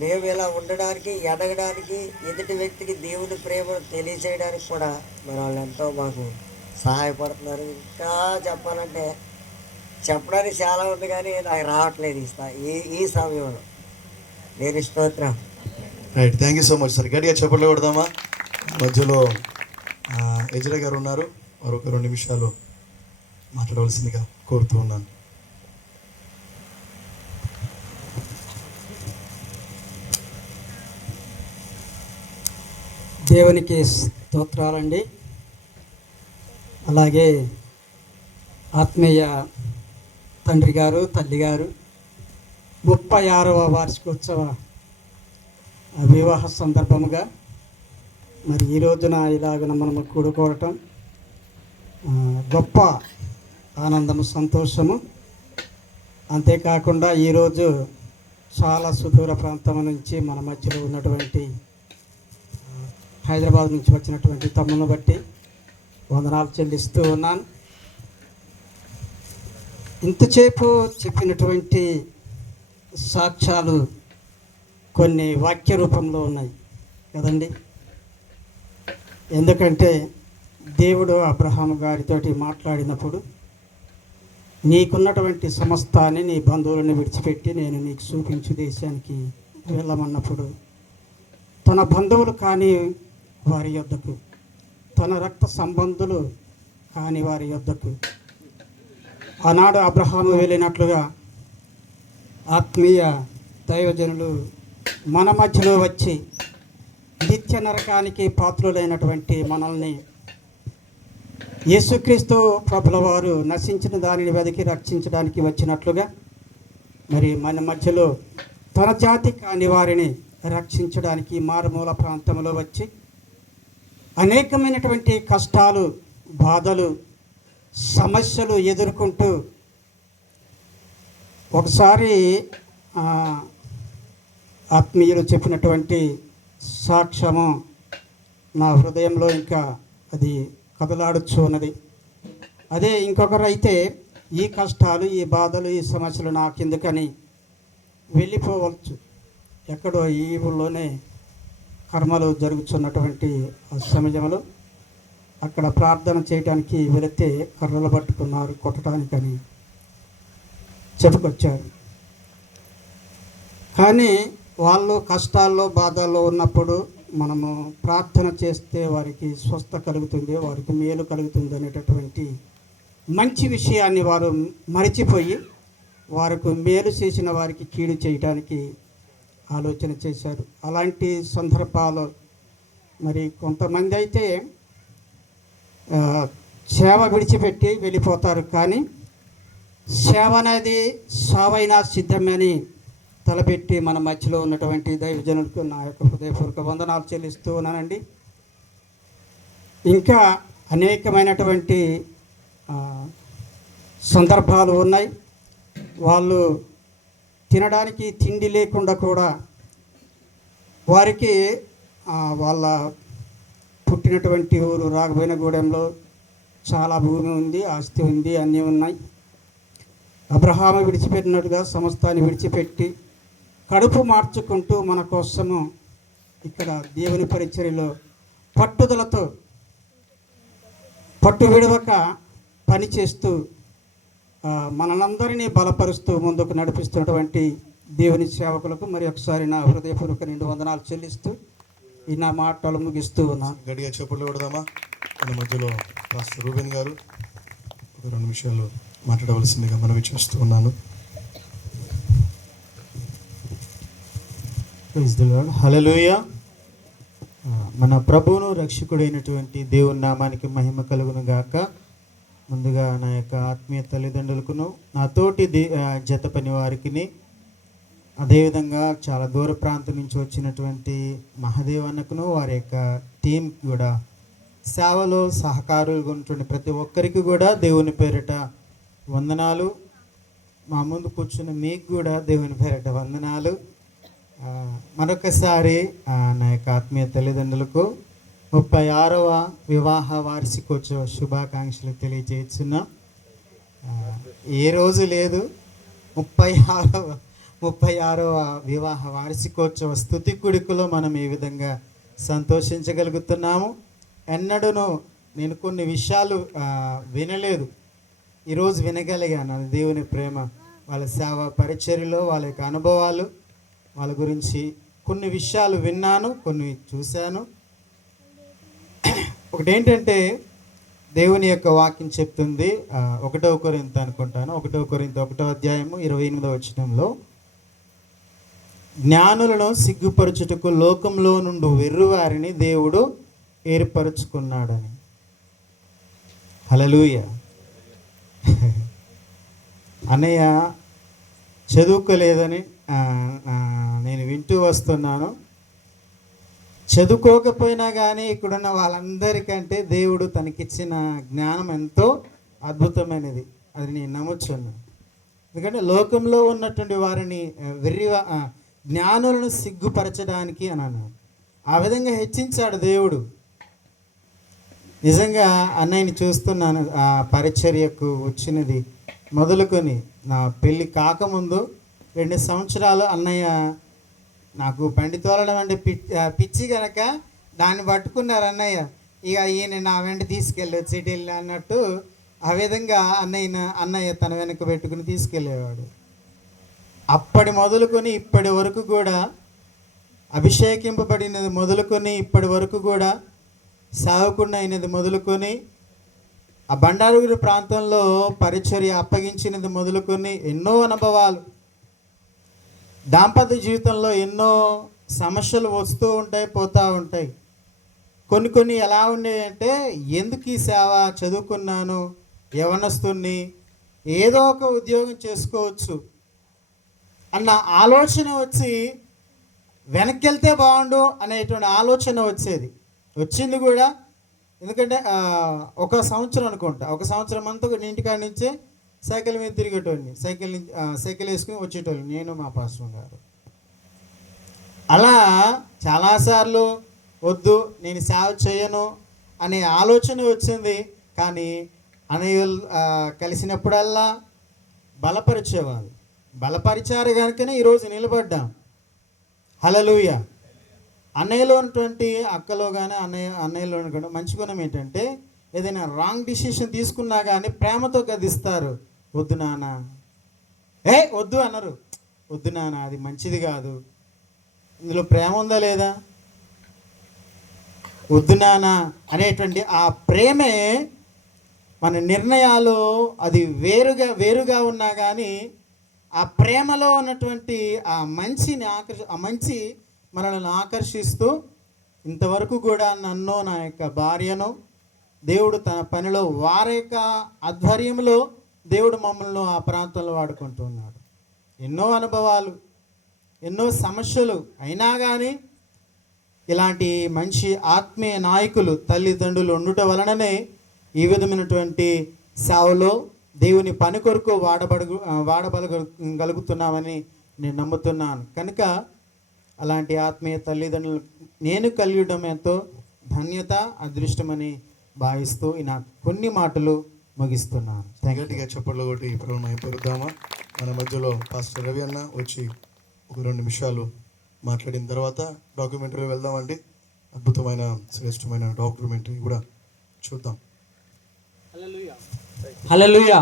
మేము ఇలా ఉండడానికి, ఎదగడానికి, ఎదుటి వ్యక్తికి దేవుని ప్రేమను తెలియచేయడానికి కూడా మరి వాళ్ళు ఎంతో మాకు సహాయపడుతున్నారు. ఇంకా చెప్పాలంటే చెప్పడానికి చాలా ఉంది కానీ నాకు రావట్లేదు ఈ ఈ సమయంలో. నేను స్తోత్రం. Right, thank you so much sir. గట్టిగా చెప్పట్లు కొడదామా? మధ్యలో ఎజ్రా గారు ఉన్నారు, వారు ఒక 2 నిమిషాలు మాట్లాడవలసిందిగా కోరుతూ ఉన్నాను. దేవునికి స్తోత్రాలండి. అలాగే ఆత్మీయ తండ్రి గారు, తల్లి గారు 36వ వార్షికోత్సవ వివాహ సందర్భముగా మరి ఈ రోజున ఇలాగ మనము కూడుకోవటం గొప్ప ఆనందము, సంతోషము. అంతేకాకుండా ఈరోజు చాలా సుదూర ప్రాంతం నుంచి మన మధ్యలో ఉన్నటువంటి హైదరాబాద్ నుంచి వచ్చినటువంటి తమ్ములను బట్టి వందనాలు చెల్లిస్తూ ఉన్నాను. ఇంతసేపు చెప్పినటువంటి సాక్ష్యాలు కొన్ని వాక్య రూపంలో ఉన్నాయి కదండి. ఎందుకంటే దేవుడు అబ్రహాము గారితోటి మాట్లాడినప్పుడు, నీకున్నటువంటి సమస్తాన్ని, నీ బంధువులను విడిచిపెట్టి నేను నీకు చూపించు దేశానికి వెళ్ళమన్నప్పుడు, తన బంధువులు కాని వారి యొద్దకు, తన రక్త సంబంధులు కాని వారి యొద్దకు ఆనాడు అబ్రహాము వెళ్ళినట్లుగా ఆత్మీయ దైవజనులు మన మధ్యలో వచ్చి నిత్య నరకానికి పాత్రులైనటువంటి మనల్ని యేసుక్రీస్తు ప్రభుల వారు నశించిన దానిని వెతికి రక్షించడానికి వచ్చినట్లుగా మరి మన మధ్యలో తన జాతి కాని వారిని రక్షించడానికి మారుమూల ప్రాంతంలో వచ్చి అనేకమైనటువంటి కష్టాలు, బాధలు, సమస్యలు ఎదుర్కొంటూ ఒకసారి ఆత్మీయులు చెప్పినటువంటి సాక్ష్యము నా హృదయంలో ఇంకా అది కదలాడుచు ఉన్నది. అదే ఇంకొకరు అయితే ఈ కష్టాలు, ఈ బాధలు, ఈ సమస్యలు నాకెందుకని వెళ్ళిపోవచ్చు, ఎక్కడో ఈ ఊళ్ళోనే కర్మలు జరుగుతున్నటువంటి సమయంలో అక్కడ ప్రార్థన చేయడానికి వెళితే కర్రలు పట్టుకున్నారు కొట్టడానికని చెప్పుకొచ్చారు. కానీ వాళ్ళు కష్టాల్లో, బాధల్లో ఉన్నప్పుడు మనము ప్రార్థన చేస్తే వారికి స్వస్థ కలుగుతుంది, వారికి మేలు కలుగుతుంది అనేటటువంటి మంచి విషయాన్ని వారు మరిచిపోయి వారికి మేలు చేసిన వారికి కీడు చేయడానికి ఆలోచన చేశారు. అలాంటి సందర్భాలు మరి కొంతమంది అయితే సేవ విడిచిపెట్టి వెళ్ళిపోతారు. కానీ సేవ అనేది సావైనా సిద్ధమని తలపెట్టి మన మధ్యలో ఉన్నటువంటి దైవజనులకు నా యొక్క హృదయపూర్వక వందనాలు చెల్లిస్తూ ఉన్నానండి. ఇంకా అనేకమైనటువంటి సందర్భాలు ఉన్నాయి. వాళ్ళు తినడానికి తిండి లేకుండా కూడా వారికి వాళ్ళ పుట్టినటువంటి ఊరు రాఘవేనగూడెంలో చాలా భూమి ఉంది, ఆస్తి ఉంది, అన్నీ ఉన్నాయి. అబ్రహాము విడిచిపెట్టినట్టుగా సమస్తాన్ని విడిచిపెట్టి కడుపు మార్చుకుంటూ మన కోసము ఇక్కడ దేవుని పరిచర్యలో పట్టుదలతో పట్టు విడవక పనిచేస్తూ మనందరినీ బలపరుస్తూ ముందుకు నడిపిస్తున్నటువంటి దేవుని సేవకులకు మరి ఒకసారి నా హృదయపూర్వక 2 వందనాలు చెల్లిస్తూ ఈ నా మాటలు ముగిస్తూ ఉన్నాను. గడిగా చెప్పులు కొడదామా? మన మధ్యలో పాస్టర్ రూబెన్ గారు ఒక 2 నిమిషాలు మాట్లాడవలసిందిగా మనవి చేస్తూ ఉన్నాను. Praise the Lord. హల్లెలూయా. మన ప్రభువును రక్షకుడైనటువంటి దేవుని నామానికి మహిమ కలుగును గాక. ముందుగా నా యొక్క ఆత్మీయ తల్లిదండ్రులకును, నాతోటి జత పని వారికి, అదేవిధంగా చాలా దూర ప్రాంతం నుంచి వచ్చినటువంటి మహాదేవన్నకును, వారి యొక్క టీం కూడా, సేవలో సహకారులుగా ఉన్నటువంటి ప్రతి ఒక్కరికి కూడా దేవుని పేరిట వందనాలు. మా ముందు కూర్చున్న మీకు కూడా దేవుని పేరిట వందనాలు. మరొకసారి నా యొక్క ఆత్మీయ తల్లిదండ్రులకు 36వ వివాహ వార్షికోత్సవ శుభాకాంక్షలు తెలియజేస్తున్నా. ఏ రోజు లేదు, 36వ 36వ వివాహ వార్షికోత్సవ స్తుతి కుడికలో మనం ఈ విధంగా సంతోషించగలుగుతున్నాము. ఎన్నడూను నేను కొన్ని విషయాలు వినలేదు, ఈరోజు వినగలిగాను. అది దేవుని ప్రేమ. వాళ్ళ సేవ పరిచర్యలో వాళ్ళ యొక్క అనుభవాలు, వాళ్ళ గురించి కొన్ని విషయాలు విన్నాను, కొన్ని చూశాను. ఒకటేంటంటే దేవుని యొక్క వాక్యం చెప్తుంది, 1వ కొరింథీ అనుకుంటాను, 1వ కొరింథీ 1వ అధ్యాయము 28వ వచనంలో, జ్ఞానులను సిగ్గుపరచుటకు లోకంలో నుండి వెర్రివారిని దేవుడు ఏర్పరచుకున్నాడని. హల్లెలూయా. అన్నయ్య చదువుకోలేదని నేను వింటూ వస్తున్నాను. చదువుకోకపోయినా కానీ ఇక్కడున్న వాళ్ళందరికంటే దేవుడు తనకిచ్చిన జ్ఞానం ఎంతో అద్భుతమైనది, అది నేను నమ్ముచున్నాను. ఎందుకంటే లోకంలో ఉన్నటువంటి వారిని జ్ఞానులను సిగ్గుపరచడానికి అని అన్నాడు. ఆ విధంగా హెచ్చించాడు దేవుడు. నిజంగా అన్నయ్యని చూస్తున్నాను, ఆ పరిచర్యకు వచ్చినది మొదలుకొని నా పెళ్ళి కాకముందు 2 సంవత్సరాలు అన్నయ్య నాకు బండి తోలడం అంటే పిచ్చి కనుక దాన్ని పట్టుకున్నారు అన్నయ్య. ఇక ఈయన నా వెంట తీసుకెళ్ళి సిటీలు అన్నట్టు ఆ విధంగా అన్నయ్య తన వెనక పెట్టుకుని తీసుకెళ్ళేవాడు. అప్పటి మొదలుకొని ఇప్పటి వరకు కూడా, అభిషేకింపబడినది మొదలుకొని ఇప్పటి వరకు కూడా, సావకుండా అయినది మొదలుకొని, ఆ బండారుగురి ప్రాంతంలో పరిచర్య అప్పగించినది మొదలుకొని ఎన్నో అనుభవాలు, దాంపత్య జీవితంలో ఎన్నో సమస్యలు వస్తూ ఉంటాయి, పోతూ ఉంటాయి. కొన్ని ఎలా ఉండేవంటే, ఎందుకు ఈ సేవ, చదువుకున్నాను, యవనస్తుని, ఏదో ఒక ఉద్యోగం చేసుకోవచ్చు అన్న ఆలోచన వచ్చి వెనక్కి వెళ్తే బాగుండు అనేటువంటి ఆలోచన వచ్చింది కూడా. ఎందుకంటే 1 సంవత్సరం అనుకుంటా, 1 సంవత్సరం అంతా ఇంటికాడ నుంచే సైకిల్ మీద తిరిగేటోళ్ళని, సైకిల్ వేసుకుని వచ్చేటోళ్ళు, నేను మా పాస్టర్ గారు. అలా చాలాసార్లు వద్దు నేను సేవ చేయను అనే ఆలోచన వచ్చింది. కానీ అన్నయ్యలు కలిసినప్పుడల్లా బలపరిచారు కనుకనే ఈరోజు నిలబడ్డాం. హల్లెలూయా. అన్నయ్యలో ఉన్నటువంటి అక్కలో కానీ అన్నయ్యలో ఉన్నటువంటి మంచి గుణం ఏంటంటే, ఏదైనా రాంగ్ డిసిషన్ తీసుకున్నా కానీ ప్రేమతో గదిస్తారు. వద్దు నాన్న, వద్దు అన్నారు, వద్దు నాన్న అది మంచిది కాదు. ఇందులో ప్రేమ ఉందా లేదా? వద్దు నాన్న అనేటువంటి ఆ ప్రేమే మన నిర్ణయాలు అది వేరుగా ఉన్నా కానీ ఆ ప్రేమలో ఉన్నటువంటి ఆ మంచి మనల్ని ఆకర్షిస్తూ ఇంతవరకు కూడా నన్ను, నా యొక్క భార్యను దేవుడు తన పనిలో వారి యొక్క ఆధ్వర్యంలో దేవుడు మమ్మల్ని ఆ ప్రాంతంలో వాడుకుంటున్నాడు. ఎన్నో అనుభవాలు, ఎన్నో సమస్యలు అయినా కానీ ఇలాంటి మంచి ఆత్మీయ నాయకులు, తల్లిదండ్రులు ఉండుట వలననే ఈ విధమైనటువంటి సేవలో దేవుని పని కొరకు వాడబడగలుగుతున్నామని నేను నమ్ముతున్నాను. కనుక అలాంటి ఆత్మీయ తల్లిదండ్రులు నేను కలిగడం ఎంతో ధన్యత, అదృష్టమని భావిస్తూ నా కొన్ని మాటలు ముగిస్తున్నాను. గట్టిగా చెప్పట్లో ఒకటి ప్రభుత్వం పెరుగుదామా. మన మధ్యలో పాస్టర్ రవి అన్న వచ్చి 1-2 నిమిషాలు మాట్లాడిన తర్వాత డాక్యుమెంటరీ వెళ్దామండి. అద్భుతమైన శ్రేష్టమైన డాక్యుమెంటరీ కూడా చూద్దాం. హల్లెలూయా.